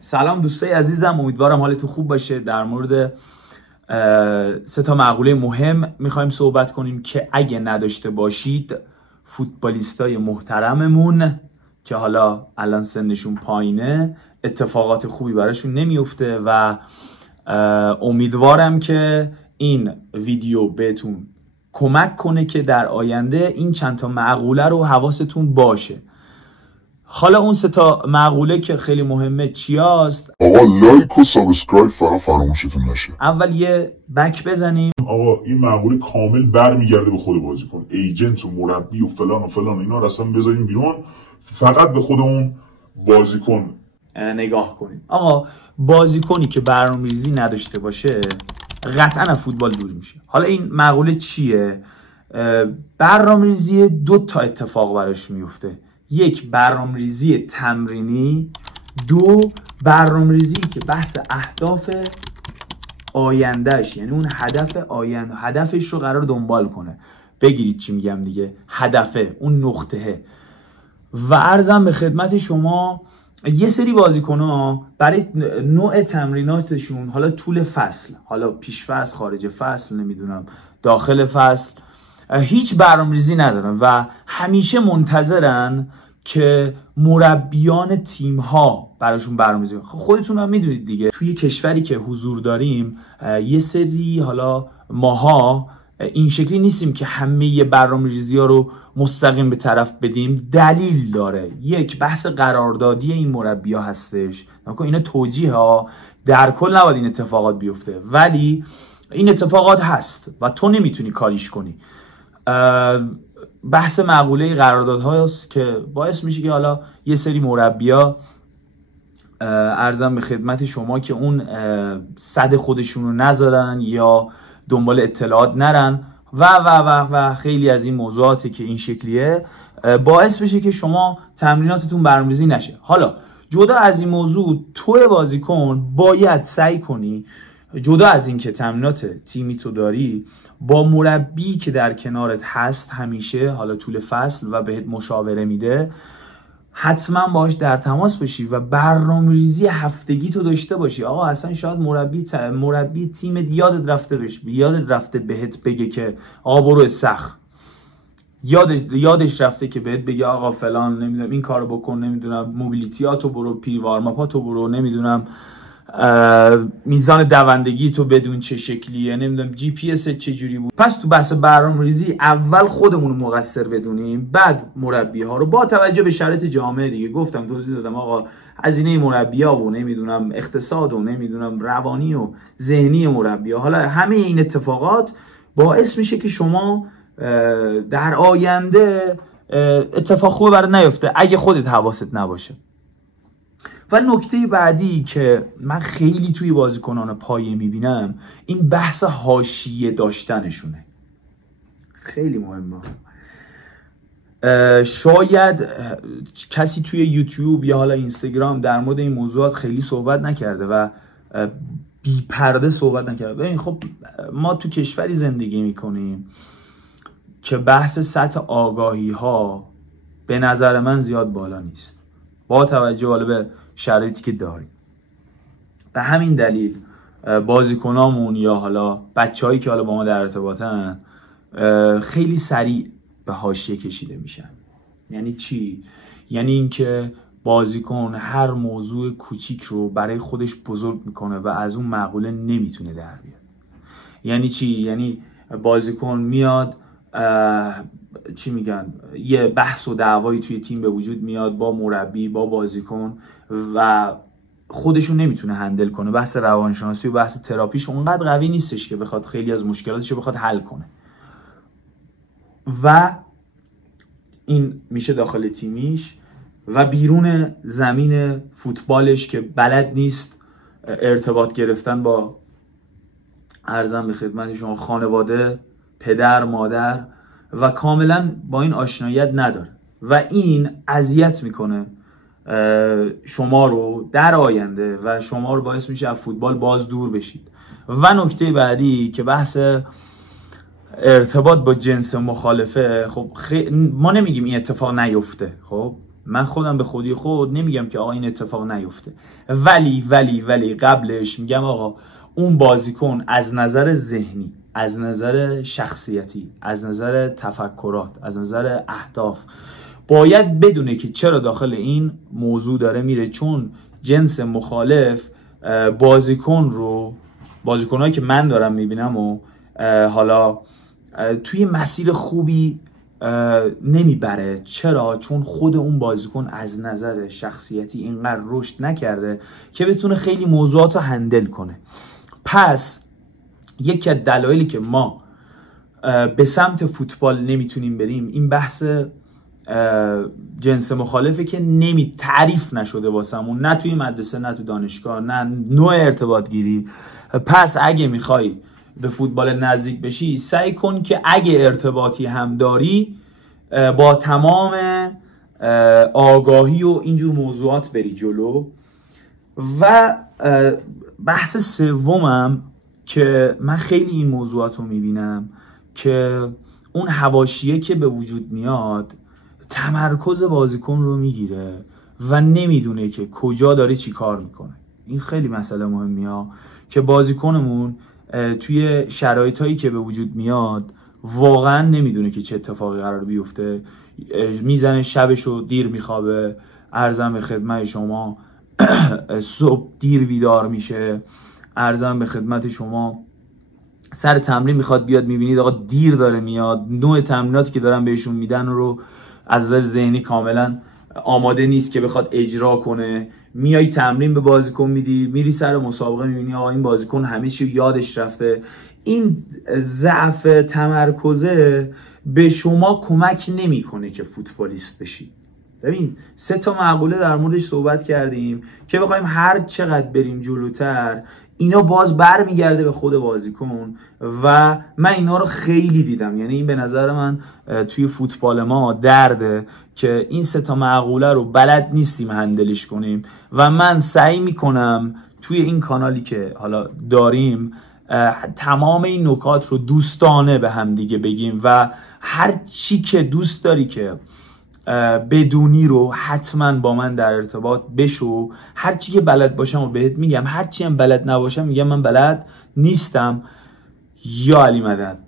سلام دوستای عزیزم، امیدوارم حالتون خوب باشه. در مورد 3 مقوله مهم میخوایم صحبت کنیم که اگه نداشته باشید فوتبالیستای محترممون که حالا الان سنشون پایینه اتفاقات خوبی براشون نمیفته و امیدوارم که این ویدیو بهتون کمک کنه که در آینده این چند تا مقوله رو حواستون باشه. حالا اون 3 مقوله که خیلی مهمه چی هست؟ آقا لایک و سابسکرایب فراموشتون نشه. اول یه بک بزنیم. آقا این مقوله کامل برمیگرده به خود بازیکن، ایجنت و مربی و فلان اینا رو اصلا بذاریم بیرون، فقط به خود اون بازیکن نگاه کنیم. آقا بازیکنی که برنامه‌ریزی نداشته باشه قطعا از فوتبال دور میشه. حالا این مقوله چیه؟ برنامه‌ریزی 2 اتفاق براش میفته. 1 برنامه‌ریزی تمرینی، 2 برنامه‌ریزی که بحث اهداف آیندهش، یعنی اون هدف آینده، هدفش رو قرار دنبال کنه. بگیرید چی میگم دیگه، هدفه، اون نقطه. و عرضم به خدمت شما یه سری بازیکن‌ها برای نوع تمریناتشون، حالا طول فصل، حالا پیش فصل، خارج فصل، نمیدونم داخل فصل، هیچ برنامه‌ریزی ندارن و همیشه منتظرن که مربیان تیم‌ها براشون برنامه‌ریزی کنن. خودتون هم میدونید دیگه، توی کشوری که حضور داریم یه سری حالا ماها این شکلی نیستیم که همه برنامه‌ریزی‌ها رو مستقیم به طرف بدیم. دلیل داره. 1 بحث قراردادی این مربی‌ها هستش. اینا توجیه ها، در کل نباید این اتفاقات بیفته، ولی این اتفاقات هست و تو نمیتونی کاریش کنی. بحث مقوله قراردادهاست که باعث میشه که حالا یه سری مربی‌ها عرضم به خدمت شما که اون صد خودشون رو نذارن یا دنبال اطلاعات نرن و خیلی از این موضوعاتی که این شکلیه باعث بشه که شما تمریناتتون برنامه‌ریزی نشه. حالا جدا از این موضوع، توی بازیکن باید سعی کنی جدا از این که تمرینات تیمی تو داری، با مربی که در کنارت هست همیشه، حالا طول فصل و بهت مشاوره میده، حتما باهاش در تماس باشی و برنامه‌ریزی هفتگی تو داشته باشی. آقا اصلا شاید مربی تیمت یادت رفته بهت بگه که آقا برو استخر، یادش رفته که بهت بگه آقا فلان، نمیدونم این کارو بکن، نمیدونم موبیلیتیاتو برو، پری وارماپاتو برو، نمیدونم میزان دوندگی تو بدون چه شکلیه، نمیدونم جی پی اس چه جوری بود. پس تو بحث برنامه‌ریزی اول خودمون رو مقصر بدونیم، بعد مربی ها رو با توجه به شرایط جامعه دیگه. گفتم، توضیح دادم آقا هزینه مربی‌ها و نمیدونم اقتصاد و نمیدونم روانی و ذهنی مربی‌ها، حالا همه این اتفاقات باعث میشه که شما در آینده اتفاق خوبی برات نیفته اگه خودت حواست نباشه. و نکته بعدی که من خیلی توی بازیکنان پایه میبینم، این بحث حاشیه داشتنشونه. خیلی مهمه. شاید کسی توی یوتیوب یا حالا اینستاگرام در مورد این موضوعات خیلی صحبت نکرده و بی پرده صحبت نکرده. ببین خب ما تو کشوری زندگی میکنیم که بحث سطح آگاهی ها به نظر من زیاد بالا نیست، با توجه حالا به شرایطی که داریم. به همین دلیل بازیکنامون یا حالا بچه‌هایی که حالا با ما در ارتباطن خیلی سریع به حاشیه کشیده میشن. یعنی چی؟ یعنی اینکه بازیکن هر موضوع کوچیک رو برای خودش بزرگ میکنه و از اون مقوله نمیتونه در بیاد. یعنی چی؟ یعنی بازیکن میاد چی میگن، یه بحث و دعوایی توی تیم به وجود میاد با مربی، با بازیکن، و خودشون نمیتونه هندل کنه. بحث روانشناسی و بحث تراپیش اونقدر قوی نیستش که بخواد خیلی از مشکلاتش رو بخواد حل کنه و این میشه داخل تیمیش و بیرون زمین فوتبالش که بلد نیست ارتباط گرفتن با عرضم به خدمت شما خانواده، پدر، مادر، و کاملا با این آشناییت نداره و این اذیت میکنه شما رو در آینده و شما رو باعث میشه از فوتبال باز دور بشید. و نکته بعدی که بحث ارتباط با جنس مخالفه، خب ما نمیگیم این اتفاق نیفته، خب من خودم به خودی خود نمیگم که آقا این اتفاق نیفته، ولی قبلش میگم آقا اون بازیکن از نظر ذهنی، از نظر شخصیتی، از نظر تفکرات، از نظر اهداف باید بدونه که چرا داخل این موضوع داره میره، چون جنس مخالف بازیکنایی که من دارم میبینم و حالا توی مسیر خوبی نمیبره. چرا؟ چون خود اون بازیکن از نظر شخصیتی اینقدر رشد نکرده که بتونه خیلی موضوعات رو هندل کنه. پس یکی از دلایلی که ما به سمت فوتبال نمیتونیم بریم این بحث جنس مخالفه که تعریف نشده واسمون، نه توی مدرسه، نه تو دانشگاه، نه نوع ارتباط گیری. پس اگه میخوای به فوتبال نزدیک بشی سعی کن که اگه ارتباطی هم داری با تمام آگاهی و اینجور موضوعات بری جلو. و بحث سومم که من خیلی این موضوعات رو میبینم که اون حواشیه که به وجود میاد تمرکز بازیکن رو میگیره و نمیدونه که کجا داره چی کار میکنه. این خیلی مسئله مهمیه که بازیکنمون توی شرایطایی که به وجود میاد واقعا نمیدونه که چه اتفاقی قرار بیفته، میزنه شبشو دیر میخوابه، عرضم به خدمت شما صبح دیر بیدار میشه، عرضم به خدمت شما سر تمرین میخواد بیاد میبینید آقا دیر داره میاد، نوع تمریناتی که دارن بهشون میدن رو از نظر ذهنی کاملا آماده نیست که بخواد اجرا کنه. میای تمرین به بازیکن میدی، میری سر مسابقه میبینی آقا این بازیکن همه چی یادش رفته. این ضعف تمرکزه به شما کمک نمیکنه که فوتبالیست بشی. ببین 3 مقوله در موردش صحبت کردیم که بخوایم هر چقدر بریم جلوتر اینا باز برمیگرده به خود بازیکن و من اینا رو خیلی دیدم. یعنی این به نظر من توی فوتبال ما درده که این 3 مقوله رو بلد نیستیم هندلش کنیم و من سعی میکنم توی این کانالی که حالا داریم تمام این نکات رو دوستانه به هم دیگه بگیم و هر چی که دوست داری که بدونی رو حتما با من در ارتباط بشو. هر چی که بلد باشم و بهت میگم، هر چی هم بلد نباشم میگم من بلد نیستم. یا علی مدد.